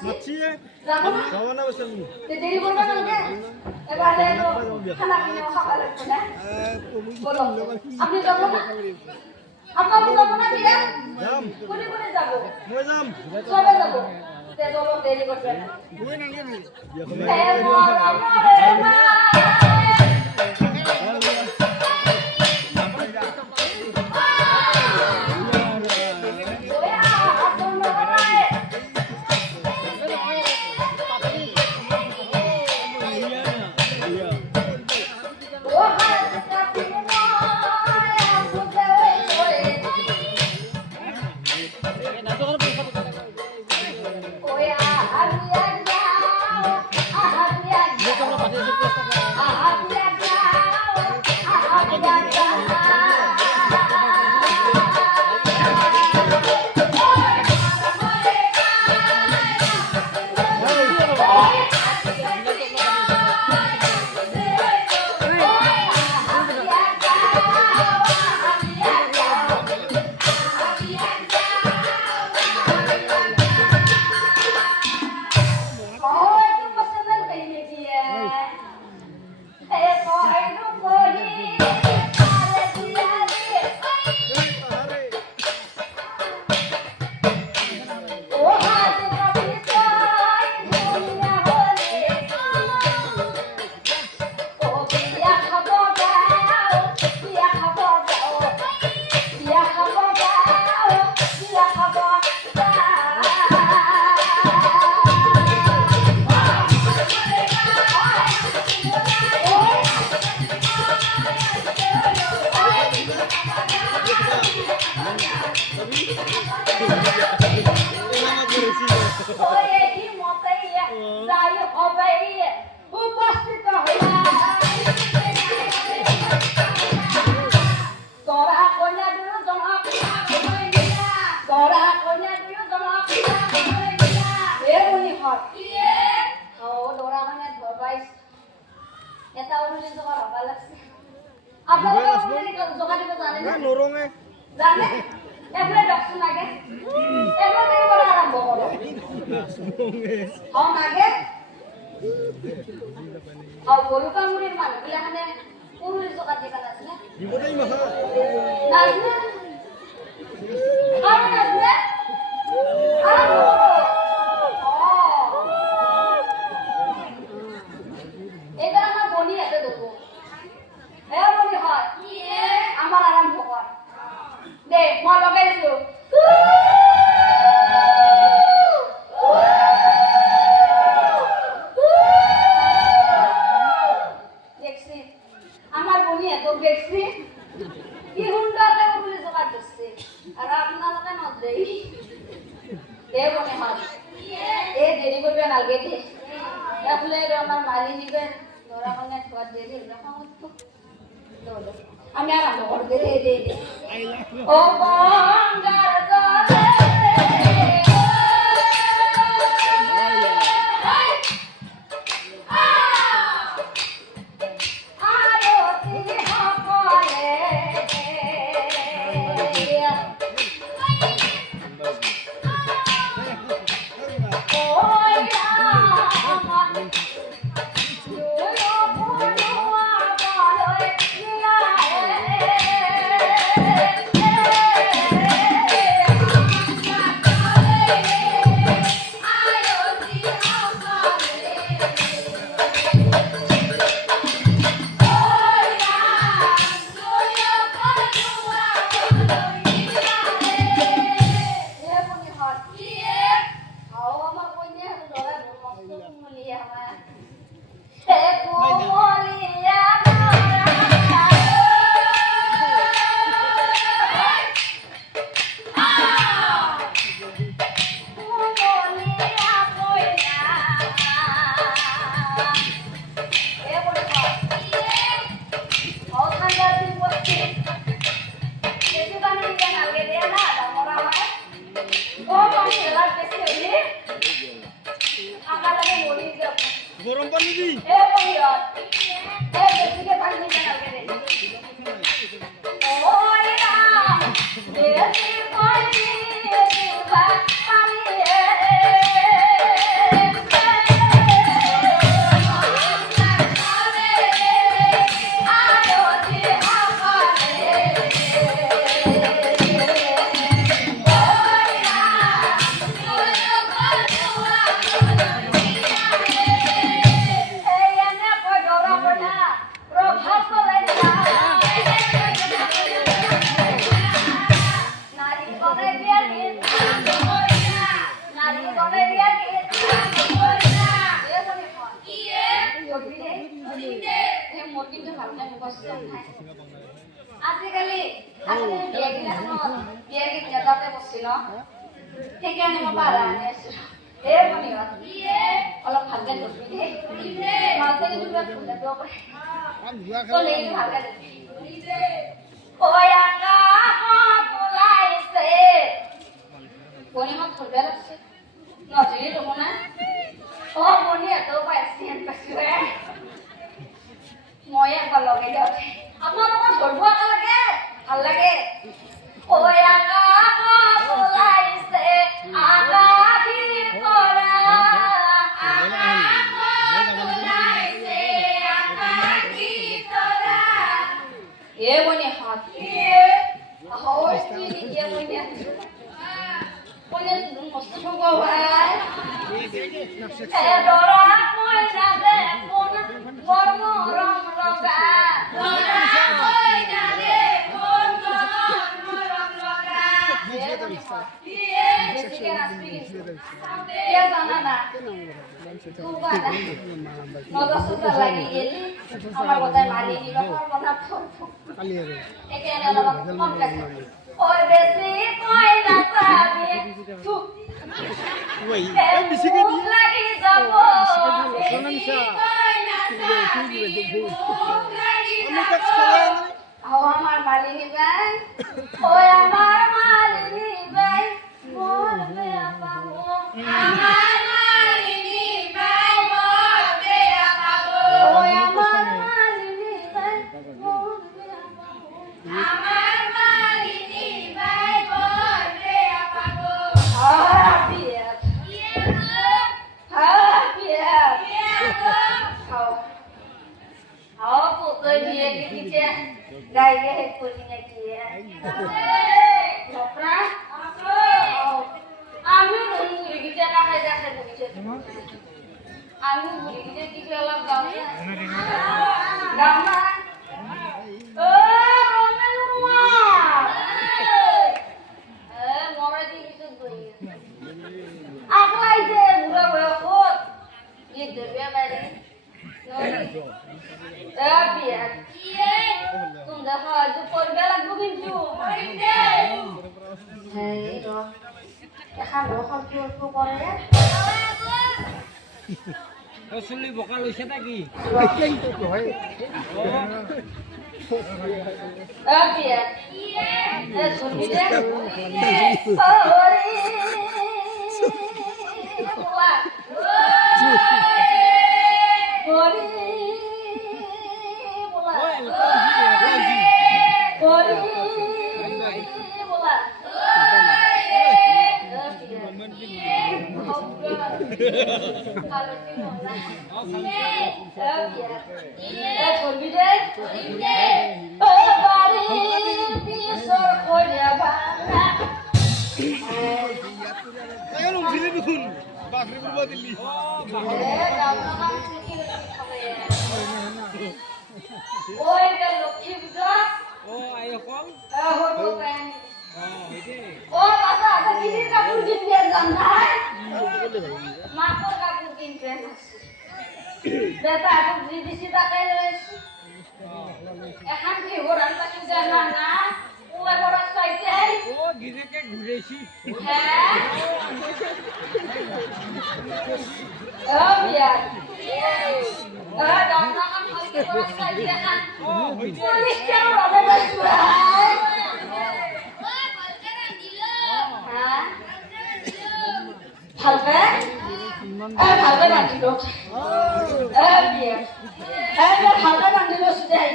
মাছি যাব না যাওয়া না বসে দেরি করবে না কে এবারে খানা কিনে খাওয়া লাগবে না বলো আপনি যাব না আপনার যাব না কি যাম কোনে কোনে যাব মই যাম সবে যাব তে চলো দেরি করবে না মই না গেল আমি আরাম করতে দে ও গঙ্গার জলে গরম পানি দি এ বলিয়া এ বেশিকে পানি দিতে লাগে রে ওই রাম দেশি পানি দিবা পানি আজিকালি বিয়াৰ গীত নেতাতে বসছিল সেইকাৰণে মই পাৰা আনি আছো অলপ ভালকে ধৰিবি মাজতে কিন্তু ফুলে দিব পাৰে ভালকে বনিমত ধৰিব লাগছে নজৰি ল'ব না বনি এটাও পাইছি পাইছো মই একবাৰ লগাই দিওঁ আপোনালোকৰ ধৰিব লাগে ভাল লাগে আমার মালিনী ভাই ওই আমার মালিনী ভাই মরবে পাবো আমার মালিনী ভাই মরবে পাবো ওই আমার মালিনী ভাই মরবে পাবো আমার মালিনী ভাই মরবে পাবো হাবিয়াত হাবিয়াত হাও তো দিয়ে দিতে গাইয়ে করিনা কি লোকরা আমি গিটা না খাই যাচ্ছে বুঝছে আমি গিটা কি খেলা গাও গাও না ও রমেলুমা মরে দি কিছু কই আকলাই যে বুড়া বয়স ये देवे मेरे बिया तुम देखो जो পড়বে লাগবে কিন্তু এই তো এখন রকম কি করে আসলে বকাল হইছে নাকি বিয়া শুনবি যে লক্ষ্মী পূজা ও আই কম ও বাবা আজ কি কাপড় কিনতে যান নাই মাকর কাপড় কিনতে দাদা এখন দিদিছি টাকাই লইছি এখন কি ওরান পাখি জানা না ওলা বড় সাইতে ও গিরেকে ঘুরেছি হ্যাঁ ও বিয়া দামনা কাম হইছে বড় সাইতে এখন ও হইছে পুলিশ কেন রবে বসবা ভালকে ভালকে বান্ধিল বিয়া ভালকে বান্ধিল সুজাই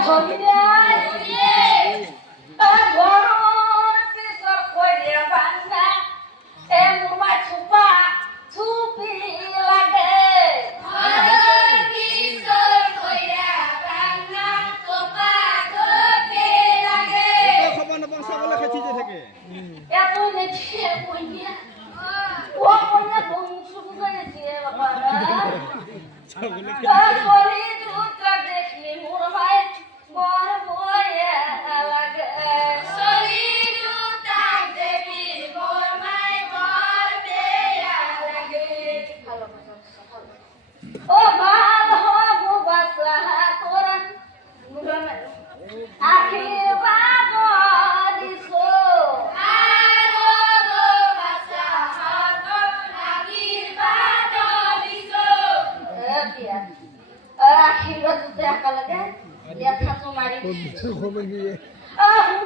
ধৰি দে ঘৰৰ পিছত কৈ দিয়া বান্ধা মোৰ মাই থোপা থুপি লাগে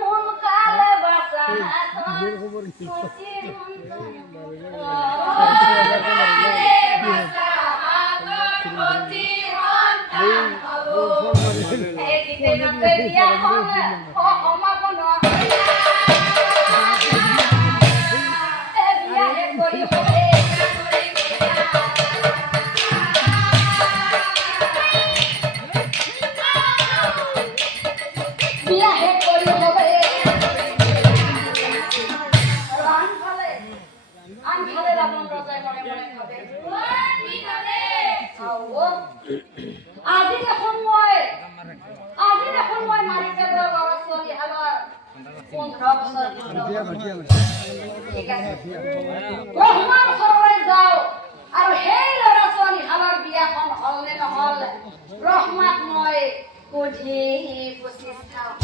সোনকালে বাচা আজি দেখোন মই মালিকে ল'ৰা ছোৱালী আমাৰ 15 বছৰ ঠিক আছে ৰহমান ঘৰলৈ যাওঁ আৰু সেই ল'ৰা ছোৱালী আমাৰ বিয়াখন হ'ল নে নহ'ল ৰহমাক মই সুধি পুছি চাওঁ